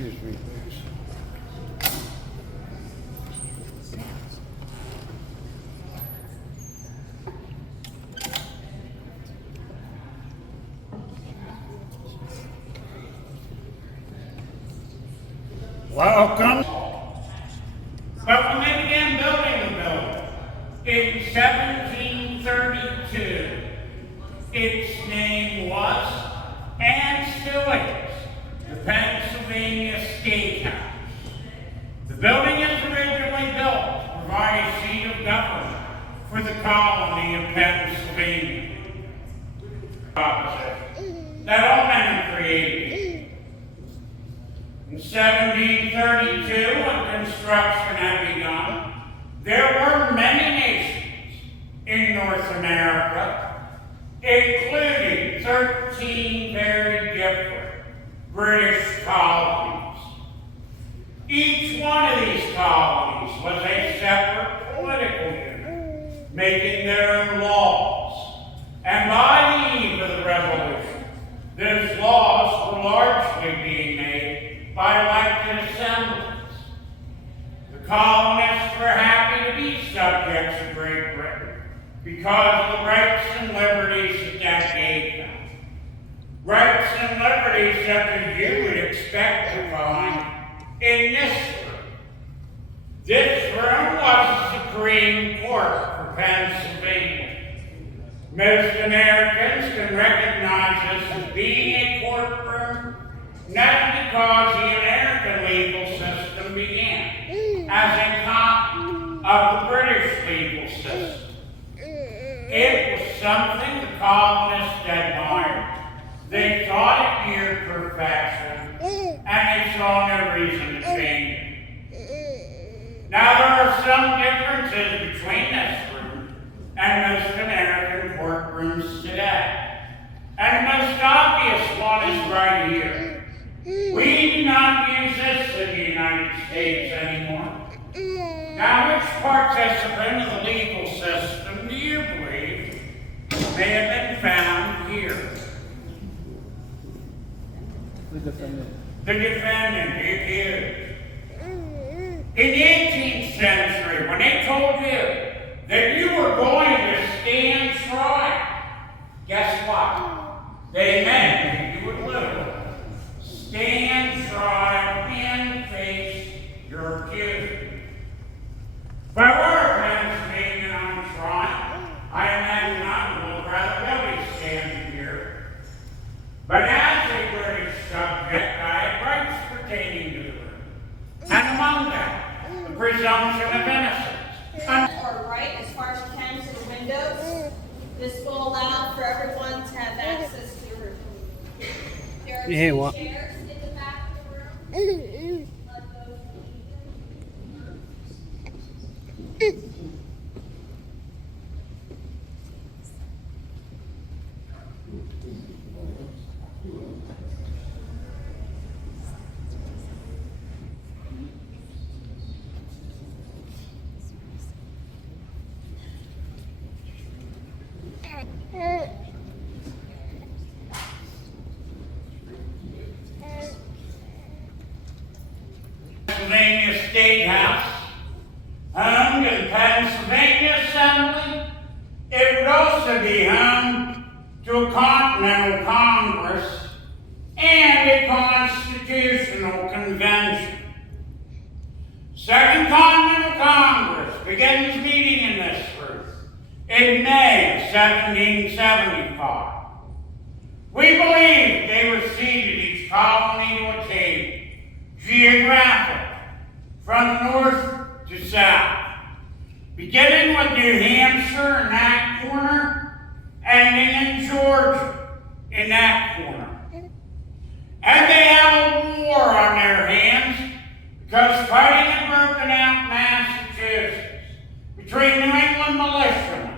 Excuse me, please. Welcome. But when they began building the building in 1732, its name was, and still is, the Pennsylvania State House. The building is originally built to provide a seat of government for the colony of Pennsylvania. That all men created. In 1732, when construction had begun, there were many nations in North America, including 13 very different British colonies. Each one of these colonies was a separate political unit, making their own laws. And by the eve of the Revolution, those laws were largely being made by elected assemblies. The colonists were happy to be subjects of Great Britain because of the rights and liberties that that gave them. Rights and liberties such as you would expect to find in this room. This room was the Supreme Court for Pennsylvania. Most Americans can recognize this as being a courtroom, not because the American legal system began as a copy of the British legal system. It was something the colonists admired. They thought it near perfection, and they saw no reason to change it. Now there are some differences between this room and most American courtrooms today. And the most obvious one is right here. We do not use this in the United States anymore. Now, which participant of the legal system do you believe may have been found here? The defendant. The defendant, the accused. In the 18th century, when they told you that you were going to stand trial, guess what? They meant that you would literally stand trial and face your accuser. If I were a Pennsylvanian on trial, I imagine I would rather really standing here. But as a British subject, I have rights pertaining to the room. And among them, the presumption of innocence. Or right as far as you can to the windows. This will allow for everyone to have access to the room. There are Yeah, two what? chairs in the back of the room. Let those Pennsylvania State House, home to the Pennsylvania Assembly. It would also be home to a Continental Congress and a Constitutional Convention. Second Continental Congress begins meeting in this room in May of 1775. We believe they were seated each colony to a table, geographically, from north to south, beginning with New Hampshire in that corner, ending in Georgia in that corner. And they have a war on their hands because fighting had broken out in Massachusetts between New England militiamen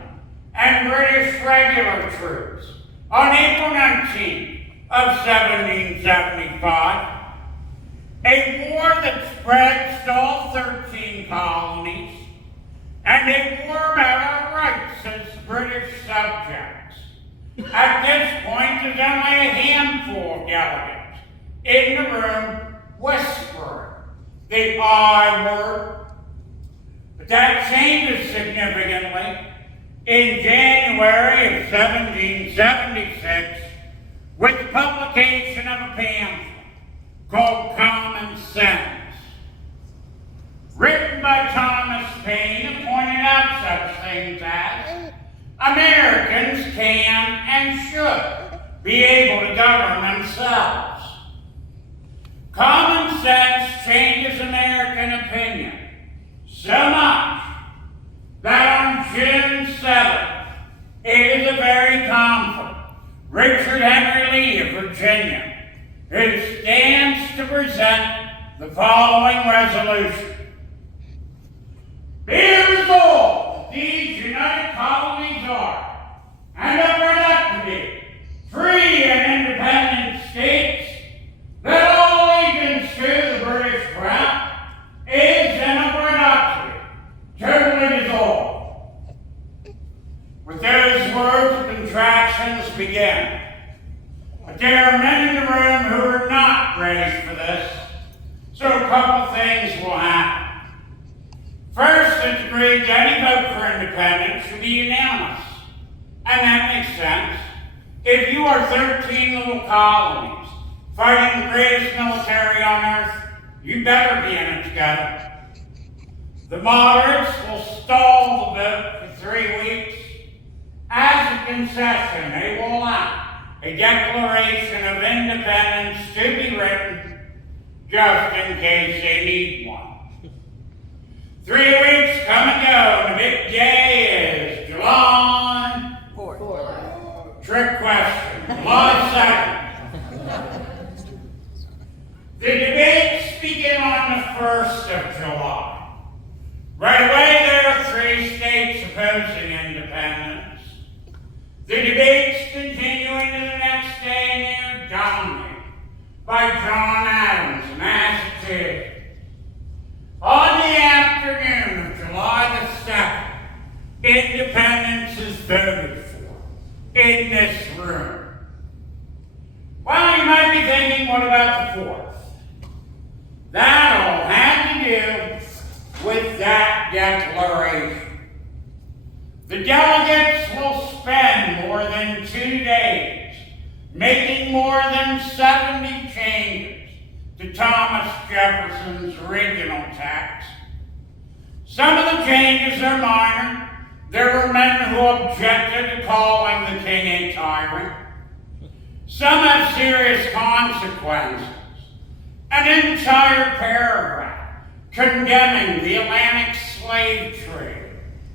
and British regular troops on April 19th of 1775. A war that spreads to all 13 colonies, and a war about our rights as British subjects. At this point, there's only a handful of delegates in the room with the I word. But that changes significantly in January of 1776 with the publication of a pamphlet called Common Sense, written by Thomas Paine, and pointed out such things as Americans can and should be able to govern themselves. Common sense changes American opinion so much that on June 7th, it is a very confident Richard Henry Lee of Virginia who stands to present the following resolution. Be it resolved that these United Colonies are, and ever not to be, free and independent states, that all allegiance to the British Crown is and ever not to be, totally dissolved. With those words, the contractions begin. But there are men in the room who are not ready for this, so a couple things will happen. First, it's agreed that any vote for independence should be unanimous. And that makes sense. If you are 13 little colonies fighting the greatest military on earth, you better be in it together. The moderates will stall the vote for 3 weeks. As a concession, they will allow a declaration of independence to be written just in case they need one. 3 weeks come and go, and the big day is July 4th. Trick question. July 2nd. The debates begin on the 1st of July. Right away, there are 3 states opposing independence. The debates continue into the next day, and they are dominated by John Adams of Massachusetts. On the afternoon of July the 2nd, independence is voted for in this room. Well, you might be thinking, what about the 4th? That all had to do with that declaration. The delegates will spend more than 2 days making more than 70 changes to Thomas Jefferson's original text. Some of the changes are minor. There were men who objected to calling the king a tyrant. Some have serious consequences. An entire paragraph condemning the Atlantic slave trade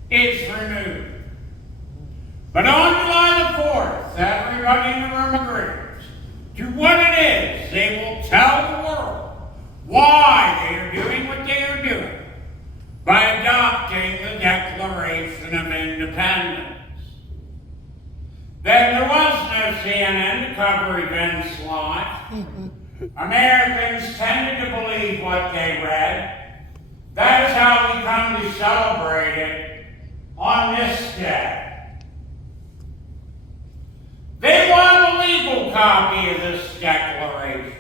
is removed. But on July the 4th, everybody in the room agrees to what it is. They will tell the world why they are doing what they are doing by adopting the Declaration of Independence. Then there was no CNN to cover events live. Americans tended to believe what they read. That is how we come to celebrate it on this day. They want a legal copy of this declaration,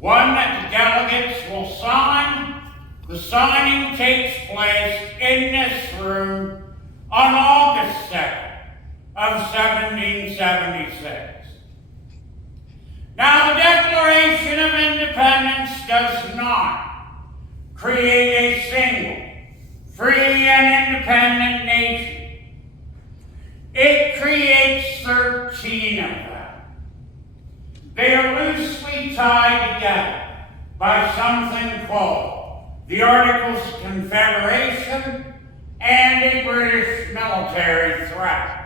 one that the delegates will sign. The signing takes place in this room on August 2nd of 1776. Now, the Declaration of Independence does not create a single, free and independent nation. It creates 13 of them. They are loosely tied together by something called the Articles of Confederation and a British military threat.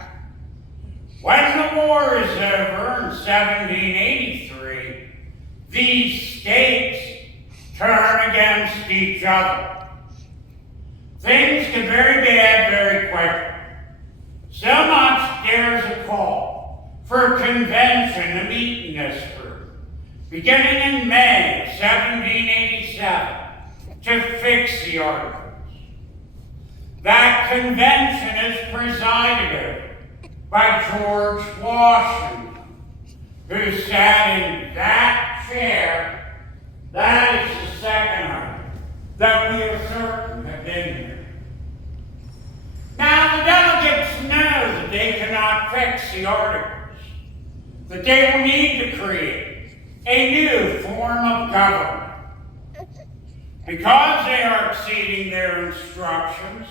When the war is over in 1783, these states turn against each other. Things get very bad very quickly. So much there's a call for a convention to meet in this room, beginning in May of 1787, to fix the articles. That convention is presided over by George Washington, who sat in that chair. That is the second article. the articles that they will need to create a new form of government. Because they are exceeding their instructions,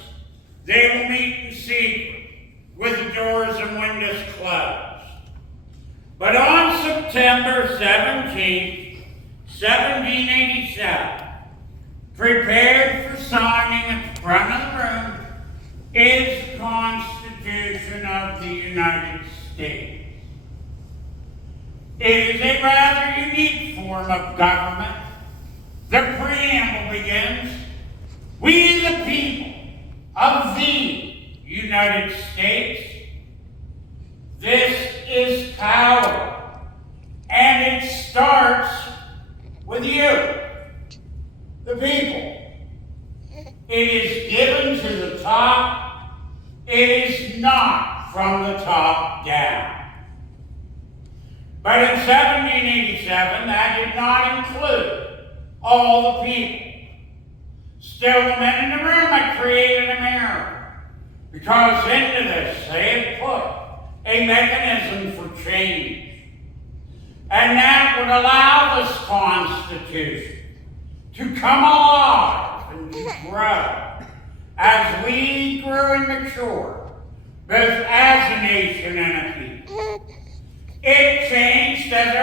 they will meet in secret with the doors and windows closed. But on September 17th, 1787, prepared for signing at the front of the room, is the Constitution of the United States. It is a rather unique form of government. The preamble begins, "We the people of the United States." This is power, and it starts with you, the people. It is given to the top. It is not from the top down. But in 1787, that did not include all the people. Still, the men in the room had created America, because into this they had put a mechanism for change. And that would allow this Constitution to come alive and to grow as we grew and matured, both as a nation and a people. It changed as